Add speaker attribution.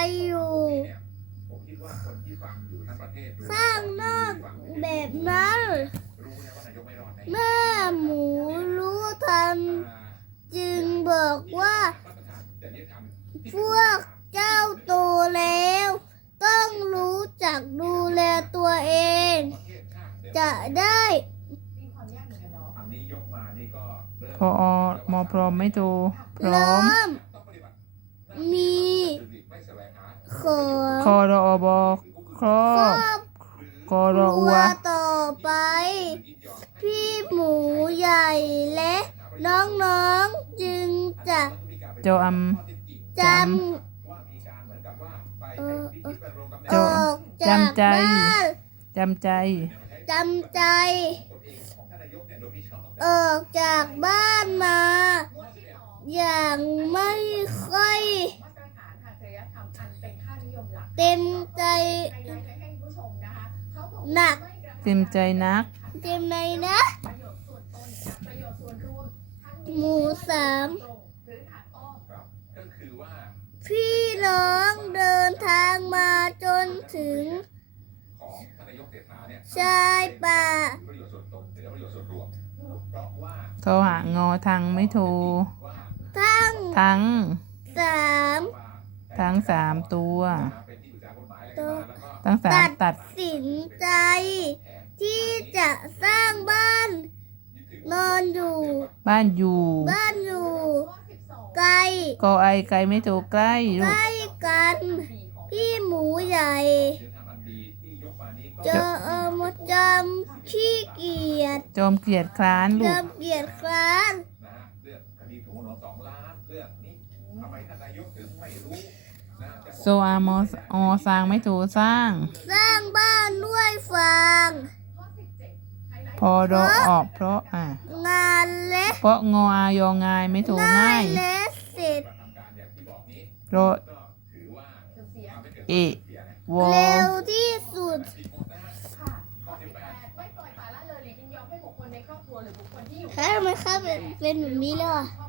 Speaker 1: อยู่สร้างนอกแบบนั้นแม่หมูรู้ทันจึงบอกว่าพวกเจ้าโตแล้วต้องรู้จักดูแลตัวเองจะได้
Speaker 2: พอมอพร้อมไม่โตพร้อ
Speaker 1: เริ่
Speaker 2: ม
Speaker 1: มมีของ
Speaker 2: คอรอบอครอ
Speaker 1: คร
Speaker 2: บ
Speaker 1: อบ
Speaker 2: กอรอ
Speaker 1: ครั
Speaker 2: อั
Speaker 1: ว
Speaker 2: ว
Speaker 1: ต่อไป พี่หมูใหญ่และน้องๆจึงจะ
Speaker 2: จอม
Speaker 1: จ
Speaker 2: จ
Speaker 1: ำออกจาก
Speaker 2: จำใจ
Speaker 1: บ้าน
Speaker 2: จำใจ
Speaker 1: จำใจออกจากบ้านมา อย่างไม่ค่อยเต็มใจหนัก
Speaker 2: เต็มใจนัก
Speaker 1: เต็มในนะหมู่สามพี่น้องเดินทางมาจนถึงชายป่า
Speaker 2: โทรหางอทางไม่โทร
Speaker 1: ทั้ง
Speaker 2: ทั้ง
Speaker 1: สาม
Speaker 2: ทั้ง3ตัว
Speaker 1: ตัว
Speaker 2: ทั้ง3ตัด
Speaker 1: สินใจ ที่จะสร้างบ้าน นอนอยู่
Speaker 2: บ้านอยู่
Speaker 1: บ้านอยู่ไกล
Speaker 2: กอไอไกลไม่โทรใกล้ลู
Speaker 1: ใก
Speaker 2: ก
Speaker 1: ล้กัน พี่หมูใหญ่มาจำขี้เกียจ
Speaker 2: จอมเกลียดคร้านลูก
Speaker 1: จำเกียจคร้าน
Speaker 2: โซอามอสร้างไม่โทรสร้าง
Speaker 1: สร้างบ้านด้วยฟาง
Speaker 2: พอรอออกเพราะ
Speaker 1: งานและ
Speaker 2: เพราะงออายองายไม่โทรง่าย
Speaker 1: และเสร็จ
Speaker 2: เพราะเอวอ
Speaker 1: เร็วที่สุด
Speaker 3: ไม่ปล่อยปละละเลยหรือยินยอมให้บุคคลในครอบครัวหรือบุคคลที่อยู่
Speaker 1: ถ้ามันเข้าเป็นแบบนี้แล้วอ่ะ